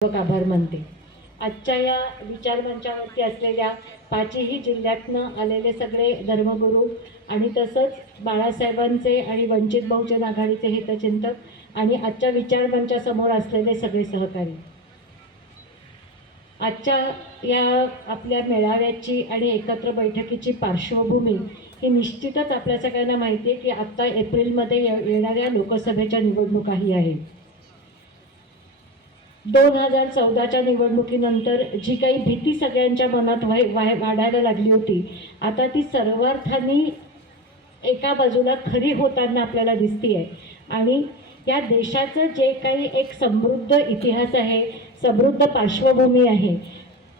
आभार मानते. आजच्या या विचारमंचावरती असलेल्या पाचही जिल्ह्यातनं आलेले सगळे धर्मगुरू आणि तसंच बाळासाहेबांचे आणि वंचित बहुजन आघाडीचे हितचिंतक आणि आजच्या विचारमंचासमोर असलेले सगळे सहकारी. आजच्या या आपल्या मेळाव्याची आणि एकत्र बैठकीची पार्श्वभूमी ही निश्चितच आपल्या सगळ्यांना माहिती आहे की आत्ता एप्रिलमध्ये येणाऱ्या लोकसभेच्या निवडणुकाही आहेत. दोन हजार चौदाच्या निवडणुकीनंतर जी काही भीती सगळ्यांच्या मनात वाय वाय वाढायला लागली होती आता ती सर्वार्थाने एका बाजूला खरी होताना आपल्याला दिसती आहे आणि या देशाचं जे काही एक समृद्ध इतिहास आहे समृद्ध पार्श्वभूमी आहे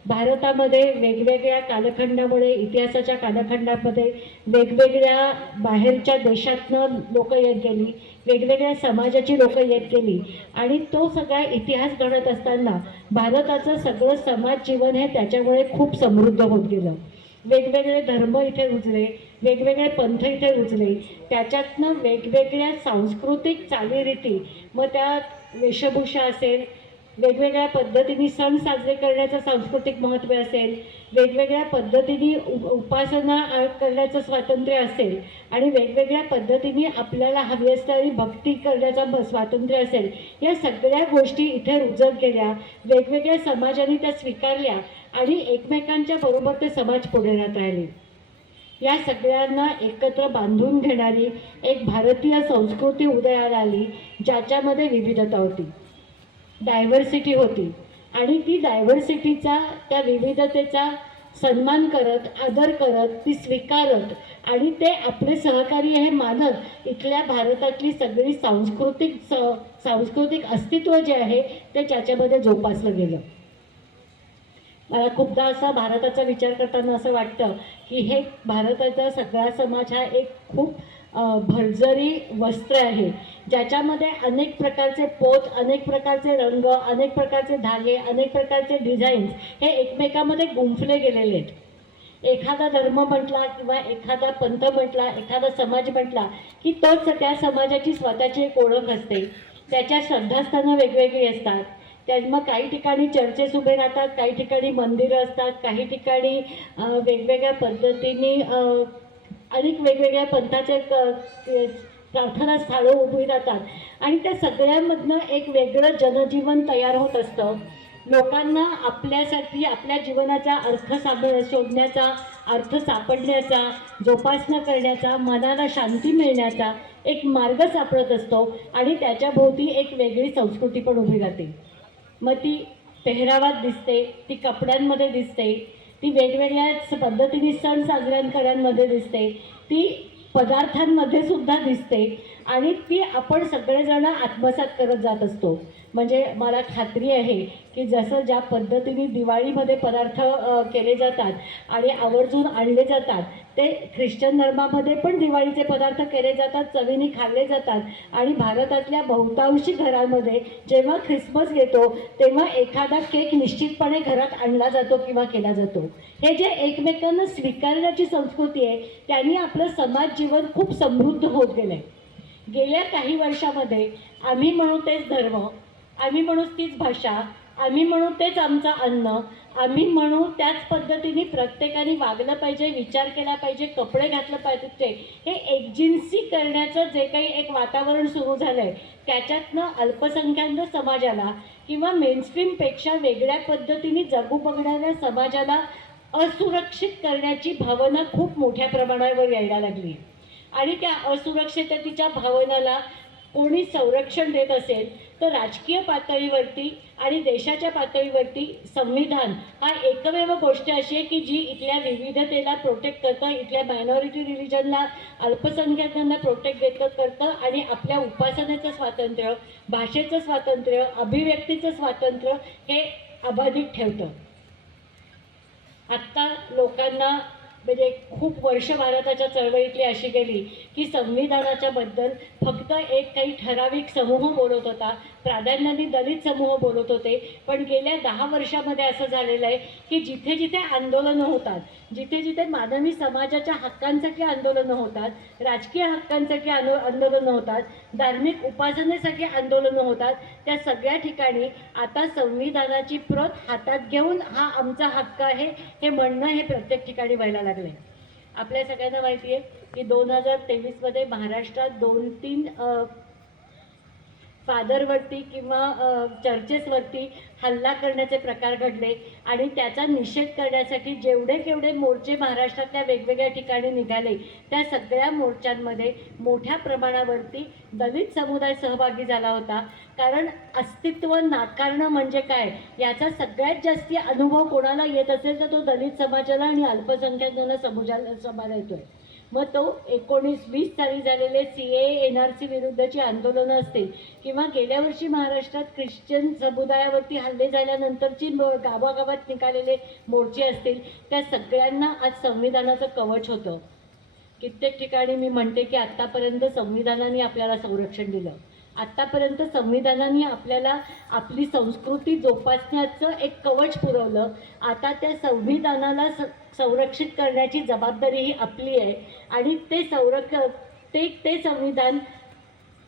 भारतामध्ये वेगवेगळ्या कालखंडामुळे इतिहासाच्या कालखंडामध्ये वेगवेगळ्या बाहेरच्या देशातनं लोक येत गेली वेगवेगळ्या समाजाची लोक येत गेली. आणि तो सगळा इतिहास घडत असताना भारताचं सगळं समाज जीवन हे त्याच्यामुळे खूप समृद्ध होत गेलं. वेगवेगळे धर्म इथे रुजले वेगवेगळे पंथ इथे रुजले. त्याच्यातनं वेगवेगळ्या सांस्कृतिक चालीरीती मग त्या वेशभूषा असेल वेगवेगळ्या पद्धतीने सण साजरे करण्याचं सांस्कृतिक महत्त्व असेल वेगवेगळ्या पद्धतीने उप उपासना करण्याचं स्वातंत्र्य असेल आणि वेगवेगळ्या पद्धतीने आपल्याला हवी असणारी भक्ती करण्याचं ब- स्वातंत्र्य असेल या सगळ्या गोष्टी इथे रुजत गेल्या वेगवेगळ्या समाजाने त्या स्वीकारल्या आणि एकमेकांच्या बरोबर ते समाज पुढे राहत राहिले. या सगळ्यांना एकत्र बांधून घेणारी एक भारतीय संस्कृती उदयाला आली ज्याच्यामध्ये विविधता होती. डायव्हर्सिटी होती. आणि ती डायव्हर्सिटीचा त्या विविधतेचा सन्मान करत आदर करत ती स्वीकारत आणि ते आपले सहकारी हे मानत इथल्या भारतातली सगळी सांस्कृतिक स सांस्कृतिक अस्तित्व जे आहे ते त्याच्यामध्ये जोपासलं गेलं. मला खूपदा असा भारताचा विचार करताना असं वाटतं की हे भारताचा सगळा समाज हा एक खूप भरजरी वस्त्र आहे. ज्याच्यामध्ये अनेक प्रकारचे पोत अनेक प्रकारचे रंग अनेक प्रकारचे धागे अनेक प्रकारचे डिझाईन्स हे एकमेकामध्ये गुंफले गेलेले आहेत. एखादा धर्म म्हटला किंवा एखादा पंथ म्हटला एखादा समाज म्हटला की तोच त्या समाजाची स्वतःची एक ओळख असते. त्याच्या श्रद्धास्थानं वेगवेगळी असतात. त्या मग काही ठिकाणी चर्चेस उभे राहतात काही ठिकाणी मंदिरं असतात काही ठिकाणी वेगवेगळ्या पद्धतीने अनेक वेगवेगळ्या पंथाचे क- प्रार्थना स्थळं उभी राहतात. आणि त्या सगळ्यांमधनं एक वेगळं जनजीवन तयार होत असतं. लोकांना आपल्यासाठी आपल्या जीवनाचा अर्थ साप शोधण्याचा अर्थ सापडण्याचा जोपासना करण्याचा मनाला शांती मिळण्याचा एक मार्ग सापडत असतो आणि त्याच्याभोवती एक वेगळी संस्कृती पण उभी राहते. मग ती पेहरावात दिसते ती कपड्यांमध्ये दिसते ती वेगवेगळ्या पद्धतीने सण साजऱ्यांकड्यांमध्ये दिसते. ती पदार्थांमध्ये सुद्धा दिसते. आणि ती आपण सगळेजण आत्मसात करत जात असतो. म्हणजे मला खात्री आहे की जसं ज्या पद्धतीने दिवाळीमध्ये पदार्थ केले जातात आणि आवर्जून आणले जातात ते ख्रिश्चन धर्मामध्ये पण दिवाळीचे पदार्थ केले जातात चवीने खाल्ले जातात आणि भारतातल्या बहुतांशी घरांमध्ये जेव्हा ख्रिसमस येतो तेव्हा एखादा केक निश्चितपणे घरात आणला जातो किंवा केला जातो. हे जे एकमेकांना स्वीकारण्याची संस्कृती आहे त्यांनी आपलं समाज जीवन खूप समृद्ध होत गेलं आहे गेल्या काही वर्षामध्ये आम्ही म्हणू तेच धर्म आम्ही म्हणू तीच भाषा आम्ही म्हणू तेच आमचं अन्न आम्ही म्हणू त्याच पद्धतीने प्रत्येकाने वागलं पाहिजे विचार केला पाहिजे कपडे घातलं पाहिजे. हे एकजिन्सी करण्याचं जे काही एक वातावरण सुरू झालं आहे त्याच्यातनं अल्पसंख्याक समाजाला किंवा मेनस्ट्रीमपेक्षा वेगळ्या पद्धतीने जगू बघणाऱ्या समाजाला असुरक्षित करण्याची भावना खूप मोठ्या प्रमाणावर यायला लागली. आणि त्या असुरक्षिततेच्या भावनाला कोणी संरक्षण देत असेल तर राजकीय पातळीवरती आणि देशाच्या पातळीवरती संविधान हा एकमेव गोष्ट अशी आहे की जी इथल्या विविधतेला प्रोटेक्ट करतं इथल्या मायनॉरिटी रिलिजनला अल्पसंख्याकांना प्रोटेक्ट देतं करतं आणि आपल्या उपासनेचं स्वातंत्र्य भाषेचं स्वातंत्र्य अभिव्यक्तीचं स्वातंत्र्य हे अबाधित ठेवतं. आत्ता लोकांना म्हणजे खूप वर्ष भारताच्या चळवळीतली अशी गेली की संविधानाच्याबद्दल फक्त एक काही ठराविक समूह बोलत होता. प्राधान्याने दलित समूह बोलत होते पण गेल्या दहा वर्षामध्ये असं झालेलं आहे की जिथे जिथे आंदोलनं होतात जिथे जिथे मानवी समाजाच्या हक्कांसाठी आंदोलनं होतात राजकीय हक्कांसाठी आंदो आंदोलनं होतात धार्मिक उपासनेसाठी आंदोलनं होतात त्या सगळ्या ठिकाणी आता संविधानाची प्रत हातात घेऊन हा आमचा हक्क आहे हे म्हणणं हे प्रत्येक ठिकाणी व्हायला लागलं आहे आपल्या सगळ्यांना माहिती आहे की दोन हजार तेवीसमध्ये महाराष्ट्रात दोन तीन फादरवरती किंवा चर्चेसवरती हल्ला करण्याचे प्रकार घडले आणि त्याचा निषेध करण्यासाठी जेवढे केवढे मोर्चे महाराष्ट्रातल्या वेगवेगळ्या ठिकाणी निघाले त्या सगळ्या मोर्चांमध्ये मोठ्या प्रमाणावरती दलित समुदाय सहभागी झाला होता. कारण अस्तित्व नाकारणं म्हणजे काय? याचा सगळ्यात जास्ती अनुभव कोणाला येत असेल तर तो दलित समाजाला आणि अल्पसंख्याकांना समुजाला समाजा येतोय. मग तो एकोणीस वीस साली झालेले C A N R C विरुद्धची आंदोलनं असतील. किंवा गेल्या वर्षी महाराष्ट्रात ख्रिश्चन समुदायावरती हल्ले झाल्यानंतरची मो- गावागावात निघालेले मोर्चे असतील त्या सगळ्यांना आज संविधानाचं कवच होतं. कित्येक ठिकाणी मी म्हणते की आत्तापर्यंत संविधानाने आपल्याला संरक्षण दिलं. आत्तापर्यंत संविधानाने आपल्याला आपली संस्कृती जोपासण्याचं एक कवच पुरवलं. आता त्या संविधानाला स संरक्षित करण्याची जबाबदारी ही आपली आहे. आणि ते संरक्ष ते ते संविधान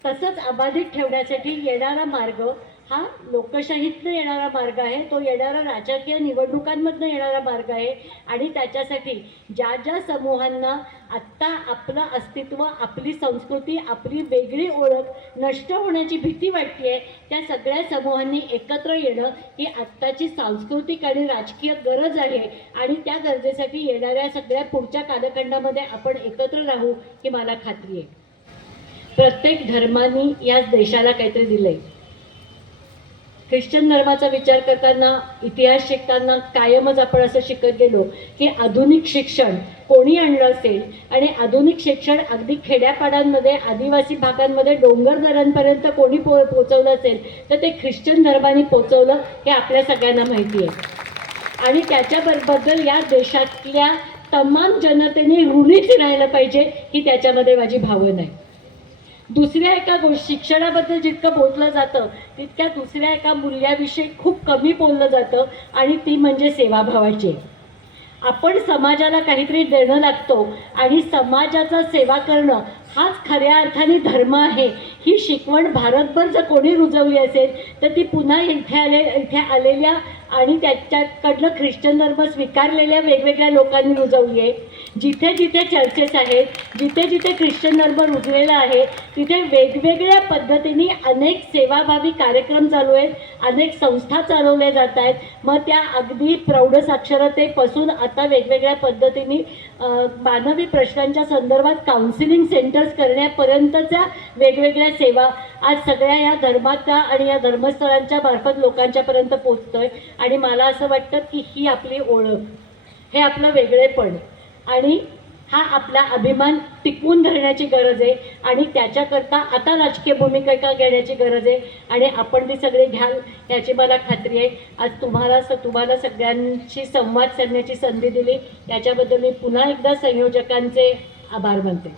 तसंच अबाधित ठेवण्यासाठी येणारा मार्ग हा लोकशाहीतनं येणारा मार्ग आहे. तो येणारा राजकीय निवडणुकांमधनं येणारा मार्ग आहे. आणि त्याच्यासाठी ज्या ज्या समूहांना आत्ता आपलं अस्तित्व आपली संस्कृती आपली वेगळी ओळख नष्ट होण्याची भीती वाटते आहे त्या सगळ्या समूहांनी एकत्र येणं ही आत्ताची सांस्कृतिक आणि राजकीय गरज आहे. आणि त्या गरजेसाठी येणाऱ्या सगळ्या पुढच्या कालखंडामध्ये आपण एकत्र राहू ही मला खात्री आहे. प्रत्येक धर्मानी याच देशाला काहीतरी दिलंय. ख्रिश्चन धर्माचा विचार करताना इतिहास शिकताना कायमच आपण असं शिकत गेलो की आधुनिक शिक्षण कोणी आणलं असेल? आणि आधुनिक शिक्षण अगदी खेड्यापाड्यांमध्ये आदिवासी भागांमध्ये डोंगरदऱ्यांपर्यंत कोणी पो पोचवलं असेल? तर ते ख्रिश्चन धर्माने पोचवलं हे आपल्या सगळ्यांना माहिती आहे. आणि त्याच्याबद्दल या देशातल्या तमाम जनतेने ऋणीच राहिलं पाहिजे ही त्याच्यामध्ये माझी भावना आहे. दुसऱ्या एका गोष्ट शिक्षणाबद्दल जितकं बोललं जातं तितक्या दुसऱ्या एका मूल्याविषयी खूप कमी बोललं जातं आणि ती म्हणजे सेवाभावाची. आपण समाजाला काहीतरी देणं लागतो आणि समाजाचा सेवा करणं हाच खऱ्या अर्थाने धर्म आहे. ही शिकवण भारतभर जर कोणी रुजवली असेल तर ती पुन्हा इथे आले इथे आलेल्या आणि त्याच्याकडनं ख्रिश्चन धर्म स्वीकारलेल्या वेगवेगळ्या लोकांनी रुजवली आहे. जिथे जिथे चर्चेस आहेत जिथे जिथे ख्रिश्चन धर्म रुजलेला आहे तिथे वेगवेगळ्या पद्धतीने अनेक सेवाभावी कार्यक्रम चालू आहेत अनेक संस्था चालवल्या जात आहेत. मग त्या अगदी प्रौढ साक्षरतेपासून आता वेगवेगळ्या पद्धतीने मानवी प्रश्नांच्या संदर्भात काउन्सिलिंग सेंटर्स करण्यापर्यंतच्या वेगवेगळ्या सेवा आज सगळ्या या धर्मातल्या आणि या धर्मस्थळांच्या मार्फत लोकांच्यापर्यंत पोचतोय आणि मला असं वाटतं की ही आपली ओळख हे आपलं वेगळेपण आणि हा आपला अभिमान टिकवून धरण्याची गरज आहे आणि त्याच्याकरता आता राजकीय भूमिका घेण्याची गरज आहे आणि आपण ती सगळे घ्याल याची मला खात्री आहे. आज तुम्हाला स तुम्हाला सगळ्यांशी संवाद साधण्याची संधी दिली. याच्याबद्दल मी पुन्हा एकदा संयोजकांचे आभार मानते.